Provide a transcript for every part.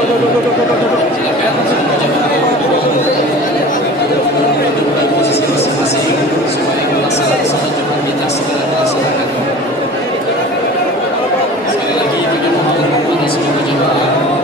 Silakan posisi masing-masing supaya pelaksanaan sholat Jumat kita segera dilaksanakan. Sekali lagi kami mohon kepada seluruh jemaah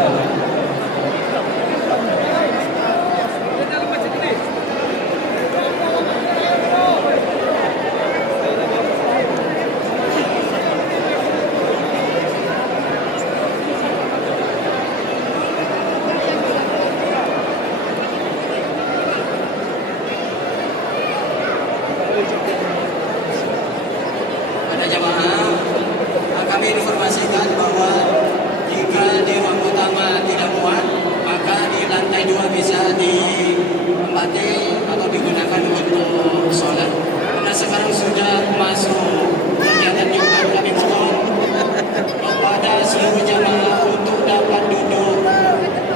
kami informasikan bahwa jika di ruang utama tidak muat, maka di lantai 2 bisa ditempati atau digunakan untuk sholat. Karena sekarang sudah masuk kegiatan Jumat, kami mohon kepada seluruh